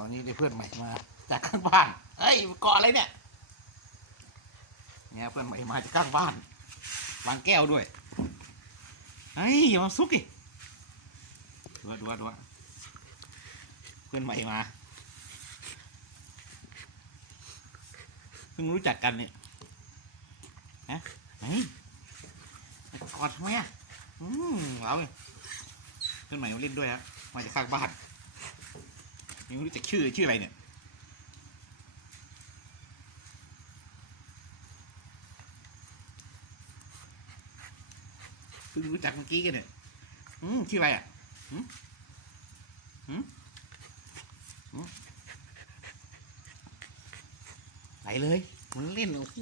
วันนี้ได้เพื่อนใหม่มา จากข้างบ้านเฮ้ยเกาะอะไรเนี่ย เนี่ยเพื่อนใหม่มาจากข้างบ้านวางแก้วด้วย เฮ้ยอย่ามาซุกดิดูว่าดูว่าดูว่าเพื่อนใหม่มา เพิ่งรู้จักกันเนี่ยฮะไหนกอดทำไมอะอืมเอาเลยเพื่อนใหม่มาเล่นด้วยฮะมาจากข้างบ้าน ยังไม่รู้จักชื่อชื่ออะไรเนี่ยเพิ่งรู้จักเมื่อกี้กันเนี่ยอืมชื่ออะไรอะหืมหืมไหลเลย มันเล่นโอ้โห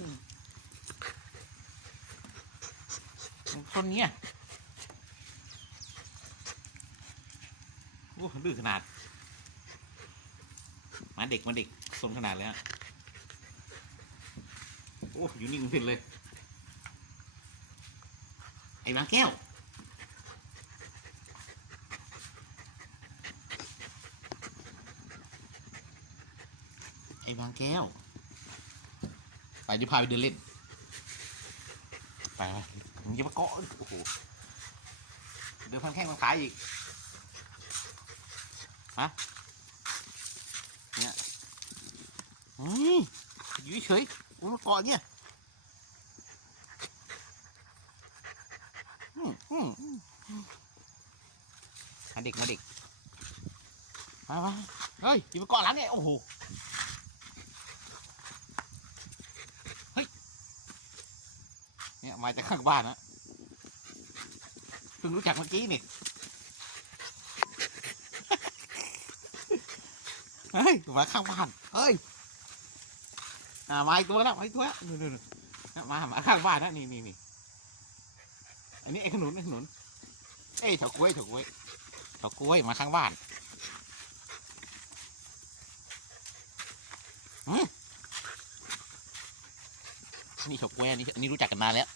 คนเนี้ยโอ้ดื้อขนาด มาเด็กมาเด็กสนขนาดเลยฮะโอ้อยู่นิ่งเป็นเลย ไอ้บางแก้วไอ้บางแก้ว ไปจะพาไปเดินเล่น ไปไปมึงจะมาเกาะโอ้โห เดินพันแข้งพันขาอีก ฮะ เนี่ย อืมอยู่เฉยๆมันมาเกาะเนี่ยอืมอืมมาเด็กมาเด็กมามาเฮ้ยอยู่มาเกาะหลังเนี่ยโอ้โหเฮ้ยเนี่ยมาจากข้างบ้านนะเพิ่งรู้จักเมื่อกี้นี่เฮ้ยมาข้างบ้านเฮ้ย อ่ามาอีกตัวแล้วมาอีกตัวแล้วนู่นนมามาข้างบ้านนะนี่นี่นี่อันนี้ไอ้ขนุนไอ้ขนุนเอ้ยเถากล้วยเถากล้วยเถากล้วยมาข้างบ้านหืมนี่เถากล้วยนนี้อันนี้รู้จักกันนานแล้ว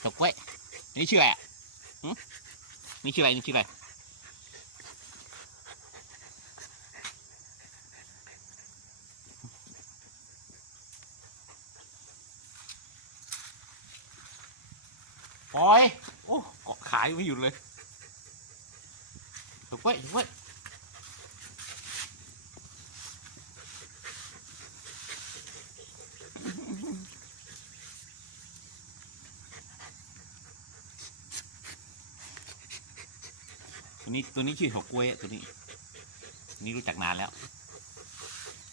เถากล้วยนี่ชื่ออะไรอืมนี่ชื่ออะไรนี่ชื่ออะไร โอ้ยโอ้เกาะขายไม่หยุดเลยถูกเว้ยถูกเว้ยตัวนี้ตัวนี้ชื่อหกกล้วยตัวนี้นี้รู้จักนานแล้ว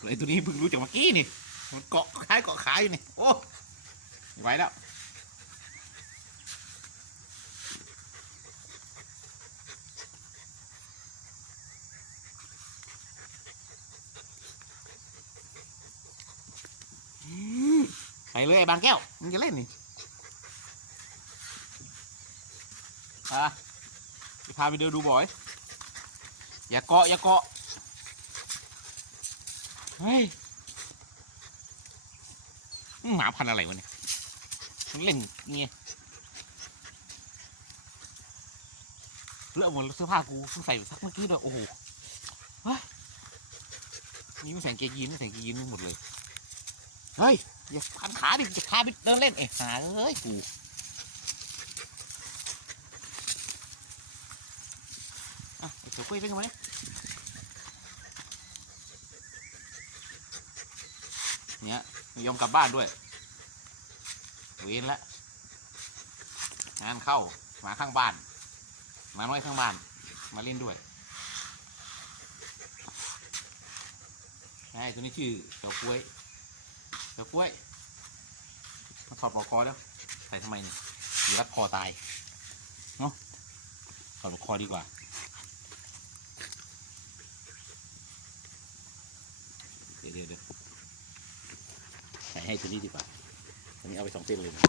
ไอ้ตัวนี้เพิ่งรู้จักเมื่อกี้นี่มันเกาะขายเกาะขายอยู่นี่โอ้ไม่ไหวแล้ว ไปเลยไอ้บางแก้วมึงจะเล่นนี่อะจะพาไปเดินดูบ่อย อย่าเกาะอย่าเกาะเฮ้ยมึงหมาพันอะไรวะเนี่ยมันเล่นเงี้ยเลอะหมดเสื้อผ้ากูเพิ่งใส่ซักเมื่อกี้ด้วยโอ้โหนี่มึงใส่กางเกยีนไม่ใส่กางเกยีนหมดเลย เฮ้ย อย่าพันขาดิจะพาไปเดินเล่นเอ้หาเอ้ยกูอะไอ้เสือกล้วยเล่นกันมาเนี่ยเนี่ยไม่ยอมกลับบ้านด้วยเว้นละงานเข้าหมาข้างบ้านหมาน้อยข้างบ้าน มาเล่นด้วยใช่ตัวนี้ชื่อเต่ากล้วย เดี๋ยวกล้วยมาถอดปลอกคอแล้ว ใส่ทำไมเนี่ยเดี๋ยวรัดคอตายเนาะถอดปลอกคอดีกว่าเดี๋ยวเดี๋ยวใส่ให้ตัวนี้ดีกว่าตัวนี้เอาไปสองเส้นเลยนะ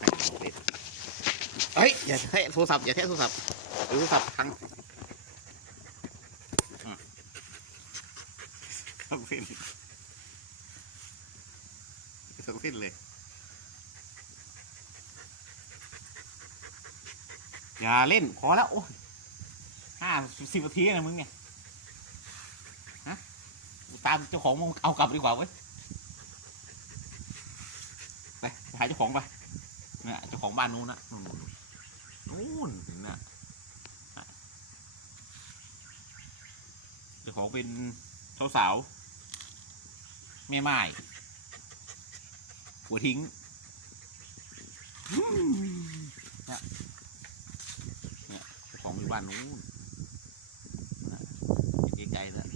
ให้สองเส้นเฮ้ยอย่าแทะโทรศัพท์อย่าแทะโทรศัพท์โทรศัพท์พังอะสองเส้น ทั้งสิ้นเลย อย่าเล่นพอแล้ว โอ้ยห้าสิบนาทีนะมึงเนี่ยฮะตามเจ้าของมันเอากลับดีกว่าเว้ยไปไปหาเจ้าของไปเนี่ยเจ้าของบ้านนู้นนะนู่นนู่นนู่นน่ะเจ้าของเป็นสาวสาวๆแม่ไม้ หัวทิ้งเนี่ยเนี่ยของอยู่บ้านนู้นนะไกลๆนะ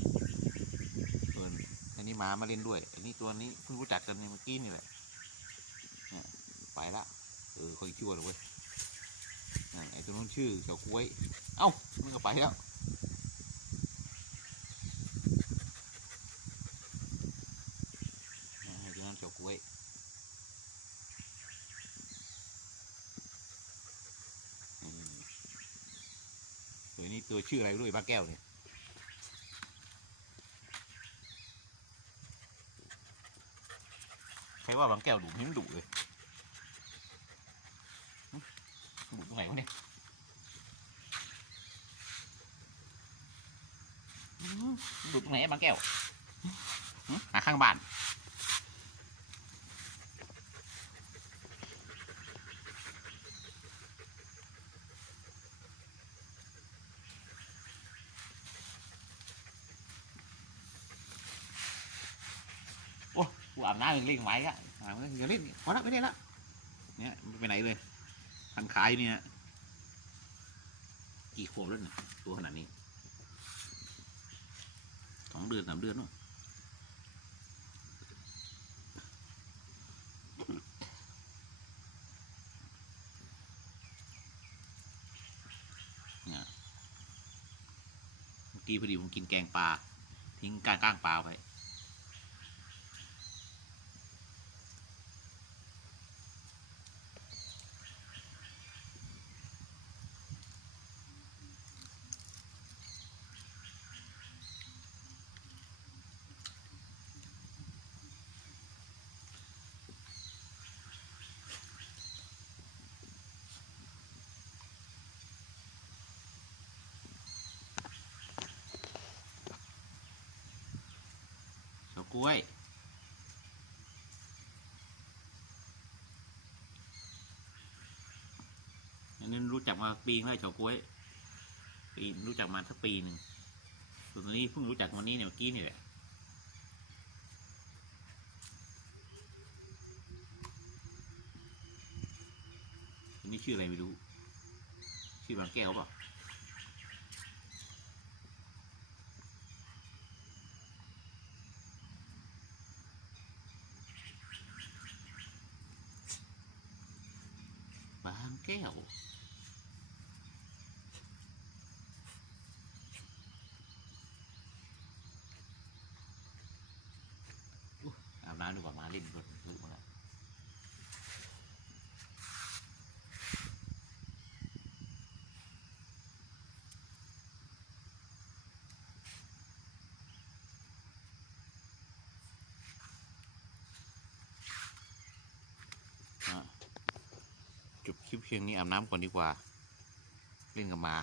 ส่วนอันนี้หมามาเล่นด้วย อันนี้ตัวนี้เพิ่งรู้จักกันเมื่อกี้นี่แหละเนี่ยไปละเออคอยชั่วเลยเว้ยอะไอ้ตัวนู้นชื่อเฉาก้วย เอ้ามันก็ไปแล้ว อะไอ้ตัวนั้นเฉาก้วยอืมตัว นี้ตัวชื่ออะไรรู้ไอ้บ้าแก้วเนี่ยใครว่าบางแก้วดุไม่มันดุเลยดุตรงไหนวะเนี่ยดุตรงไหนบางแก้วหาข้างบ้าน โอ้กู อาบน้ำยังเล่นไว้อะอาบน้ำยังเล่นพอละไม่ได้ละ เนี่ยไม่ไปไหนเลยพันขายเนี่ย กี่ขวบแล้วเนี่ยตัวขนาดนี้สองเดือนสามเดือนเนาะเนี่ยเมื่อกี้พอดีผมกินแกงปลาทิ้งก้างก้างปลาไว้ กล้วย อันนี้รู้จักมาปีงแล้วเฉากล้วย ปีรู้จักมาสักปีหนึ่งส่วนตัวนี้เพิ่งรู้จักวันนี้เนี่ยเมื่อกี้นี่แหละอันนี้ชื่ออะไรไม่รู้ ชื่อบางแก้วเปล่า บางแก้วอุ๊ยอาบน้ำดีกว่ามาเล่นรถลุกมาแล้วอะจบค ลิปเพียงนี้อาบน้ำก่อนดีกว่า เล่นกับหมา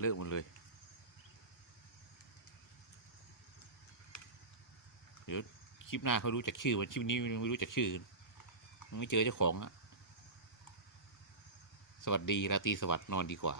เลิกหมดเลย เดี๋ยวคลิปหน้าเขารู้จักชื่อวันคลิปนี้ไม่รู้จักชื่อไม่เจอเจ้าของอะสวัสดีราตรีสวัสดีนอนดีกว่า